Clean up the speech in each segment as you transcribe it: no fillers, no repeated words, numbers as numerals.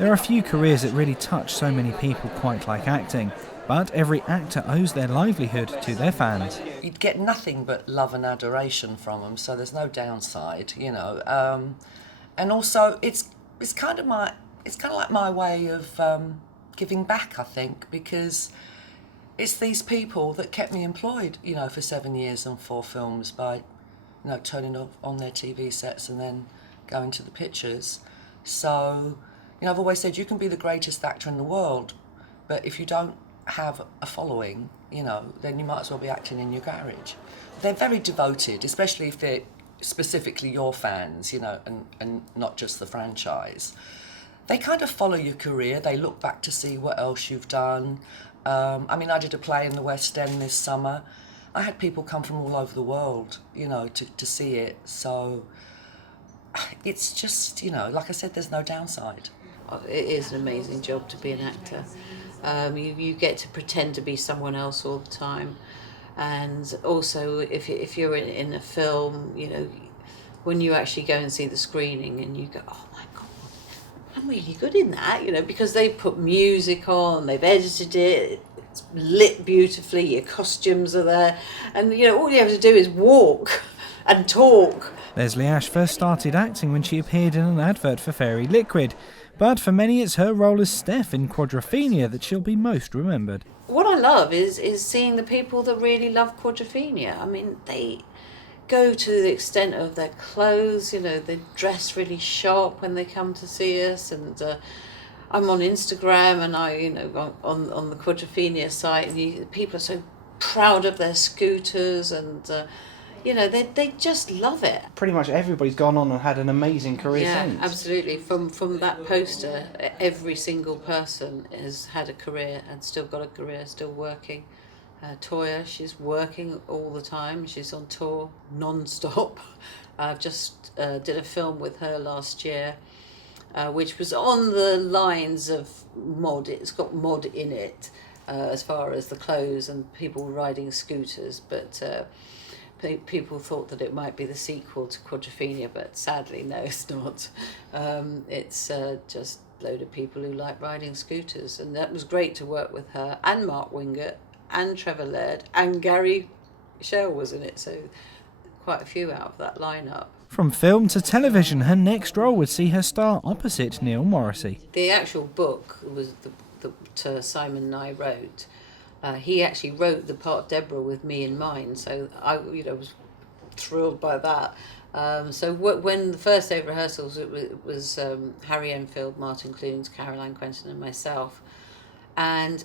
There are few careers that really touch so many people quite like acting, but every actor owes their livelihood to their fans. You'd get nothing but love and adoration from them, so there's no downside, and also it's kind of like my way of giving back, I think, because it's these people that kept me employed, for 7 years and 4 films by, turning on their TV sets and then going to the pictures. So, I've always said you can be the greatest actor in the world, but if you don't have a following, then you might as well be acting in your garage. They're very devoted, especially if they're specifically your fans, and not just the franchise. They kind of follow your career. They look back to see what else you've done. I did a play in the West End this summer. I had people come from all over the world, to see it. So it's just, like I said, there's no downside. It is an amazing job to be an actor. You get to pretend to be someone else all the time. And also, if you're in a film, when you actually go and see the screening and you go, oh my God, I'm really good in that, because they've put music on, they've edited it, it's lit beautifully, your costumes are there, and all you have to do is walk and talk. Leslie Ash first started acting when she appeared in an advert for Fairy Liquid, but for many it's her role as Steph in Quadrophenia that she'll be most remembered. What I love is seeing the people that really love Quadrophenia. They go to the extent of their clothes, they dress really sharp when they come to see us, and I'm on Instagram and on the Quadrophenia site, and people are so proud of their scooters, and they just love it. Pretty much everybody's gone on and had an amazing career since. Yeah, absolutely. From that poster, every single person has had a career and still got a career, still working. Toya, she's working all the time. She's on tour non-stop. I just did a film with her last year, which was on the lines of mod. It's got mod in it, as far as the clothes and people riding scooters, but people thought that it might be the sequel to Quadrophenia, but sadly, no, it's not. It's just a load of people who like riding scooters, and that was great to work with her and Mark Wingott and Trevor Laird and Gary Shell was in it, so quite a few out of that lineup. From film to television, her next role would see her star opposite Neil Morrissey. The actual book was that Simon and I wrote. He actually wrote the part Deborah with me in mind, so I was thrilled by that. So when the first day of rehearsals, it was Harry Enfield, Martin Clunes, Caroline Quentin and myself, and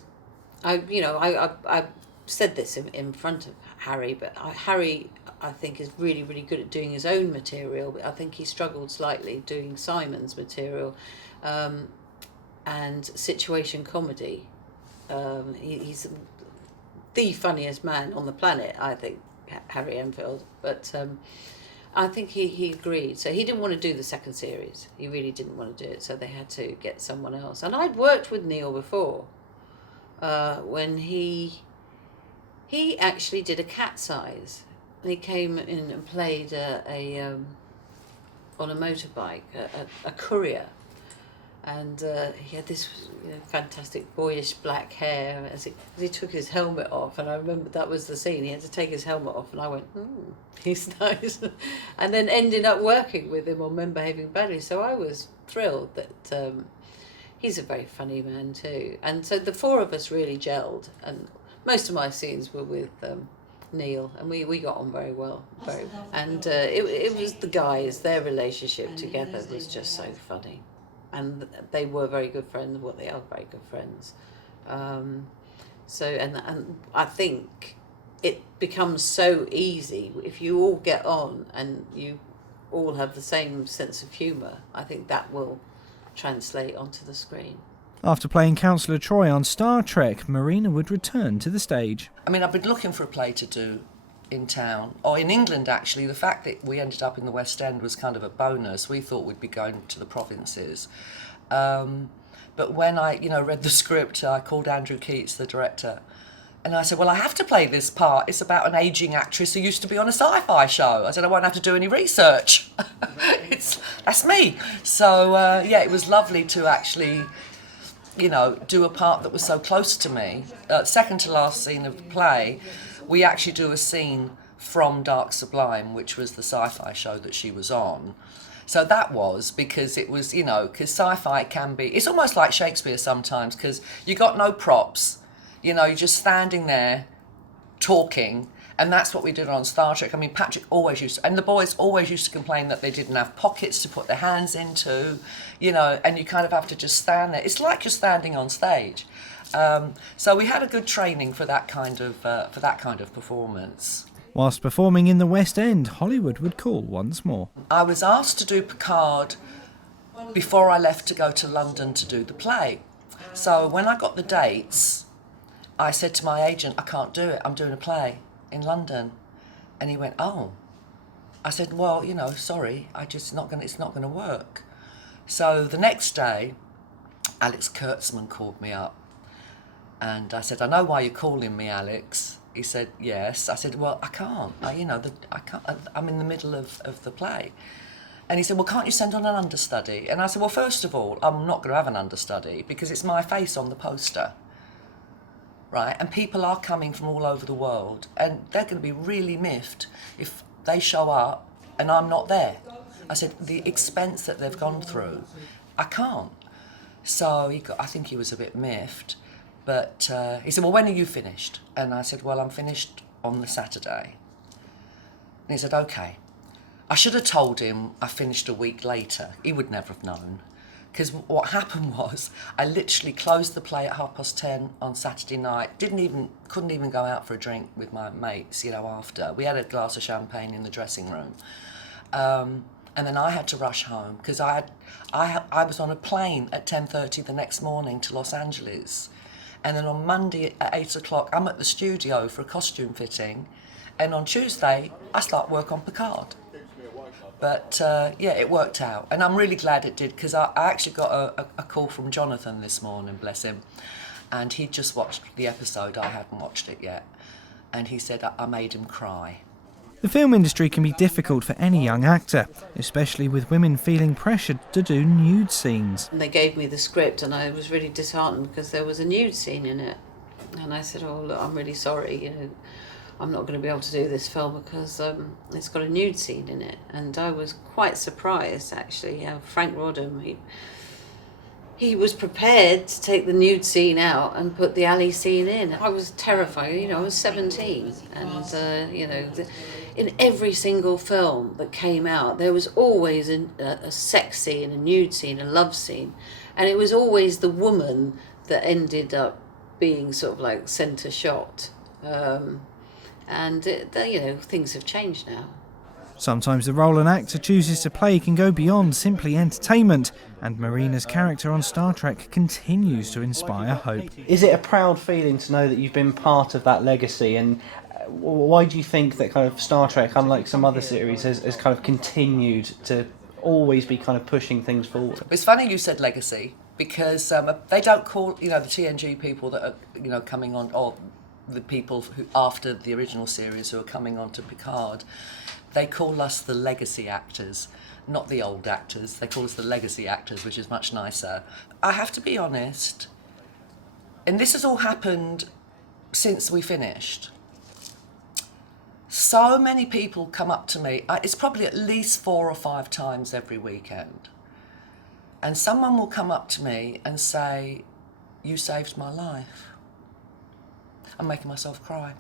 I said this in front of Harry, but Harry, I think, is really, really good at doing his own material, but I think he struggled slightly doing Simon's material, and situation comedy. He's the funniest man on the planet, I think, Harry Enfield, but I think he agreed. So he didn't want to do the second series. He really didn't want to do it, so they had to get someone else. And I'd worked with Neil before, when he actually did a Cat's Eyes. He came in and played on a motorbike, a courier, and he had this fantastic boyish black hair as he took his helmet off, and I remember that was the scene. He had to take his helmet off, and I went, he's nice. And then ended up working with him on Men Behaving Badly, so I was thrilled that he's a very funny man too. And so the four of us really gelled, and most of my scenes were with Neil, and we got on very well. And it was the guys, their relationship together was just so funny. And they were very good friends. Well, they are very good friends. And I think it becomes so easy if you all get on and you all have the same sense of humour. I think that will translate onto the screen. After playing Councillor Troy on Star Trek, Marina would return to the stage. I've been looking for a play to do in town, or in England actually. The fact that we ended up in the West End was kind of a bonus. We thought we'd be going to the provinces. But when I read the script, I called Andrew Keats, the director, And I said, well, I have to play this part. It's about an ageing actress who used to be on a sci-fi show. I said, I won't have to do any research. That's me. So, yeah, it was lovely to actually, you know, do a part that was so close to me. Second to last scene of the play, we actually do a scene from Dark Sublime, which was the sci-fi show that she was on. So that was because it was, you know, because sci-fi can be, it's almost like Shakespeare sometimes, because you got no props, you know, you're just standing there talking, and that's what we did on Star Trek. I mean, Patrick always used to, and the boys always used to complain that they didn't have pockets to put their hands into, you know, and you kind of have to just stand there. It's like you're standing on stage. So we had a good training for that kind of performance. Whilst performing in the West End, Hollywood would call once more. I was asked to do Picard before I left to go to London to do the play. So when I got the dates, I said to my agent, I can't do it, I'm doing a play in London. And he went, oh. I said, well, you know, sorry, it's not gonna work. So the next day, Alex Kurtzman called me up. And I said, I know why you're calling me, Alex. He said, yes. I said, well, I can't. I can't. I'm in the middle of the play. And he said, well, can't you send on an understudy? And I said, well, first of all, I'm not going to have an understudy because it's my face on the poster, right? And people are coming from all over the world, and they're going to be really miffed if they show up and I'm not there. I said, the expense that they've gone through, I can't. So I think he was a bit miffed. But he said, well, when are you finished? And I said, well, I'm finished on the Saturday. And he said, okay. I should have told him I finished a week later. He would never have known. Because what happened was I literally closed the play at 10:30 on Saturday night. Couldn't even go out for a drink with my mates, you know, after. We had a glass of champagne in the dressing room. And then I had to rush home because I was on a plane at 10:30 the next morning to Los Angeles. And then on Monday at 8 o'clock, I'm at the studio for a costume fitting. And on Tuesday, I start work on Picard. But yeah, it worked out. And I'm really glad it did, because I actually got a call from Jonathan this morning, bless him. And he'd just watched the episode. I hadn't watched it yet. And he said I made him cry. The film industry can be difficult for any young actor, especially with women feeling pressured to do nude scenes. And they gave me the script and I was really disheartened because there was a nude scene in it. And I said, oh, look, I'm really sorry, you know, I'm not going to be able to do this film because it's got a nude scene in it. And I was quite surprised, actually. Frank Rodham, he was prepared to take the nude scene out and put the alley scene in. I was terrified, you know, I was 17. And, you know, in every single film that came out, there was always a sex scene, a nude scene, a love scene. And it was always the woman that ended up being sort of like centre shot. You know, things have changed now. Sometimes the role an actor chooses to play can go beyond simply entertainment, and Marina's character on Star Trek continues to inspire hope. Is it a proud feeling to know that you've been part of that legacy, and why do you think that kind of Star Trek, unlike some other series, has kind of continued to always be kind of pushing things forward? It's funny you said legacy, because they don't call, you know, the TNG people that are, you know, coming on, or the people who after the original series who are coming on to Picard, they call us the legacy actors, not the old actors. They call us the legacy actors, which is much nicer. I have to be honest, and this has all happened since we finished. So many people come up to me, it's probably at least 4 or 5 times every weekend, and someone will come up to me and say, you saved my life. I'm making myself cry.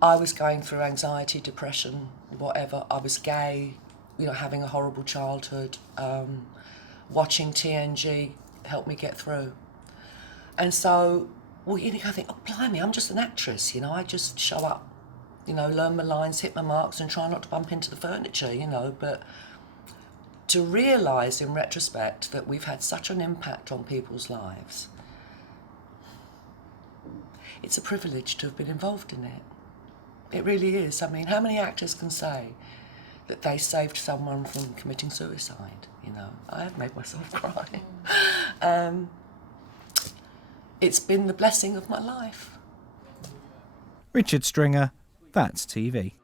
I was going through anxiety, depression, whatever. I was gay, you know, having a horrible childhood. Watching TNG helped me get through. And so, well, you know, I think, oh, blimey, I'm just an actress, you know. I just show up, you know, learn my lines, hit my marks, and try not to bump into the furniture, you know. But to realise in retrospect that we've had such an impact on people's lives, it's a privilege to have been involved in it. It really is. I mean, how many actors can say that they saved someone from committing suicide? You know, I have made myself cry. It's been the blessing of my life. Richard Stringer, That's TV.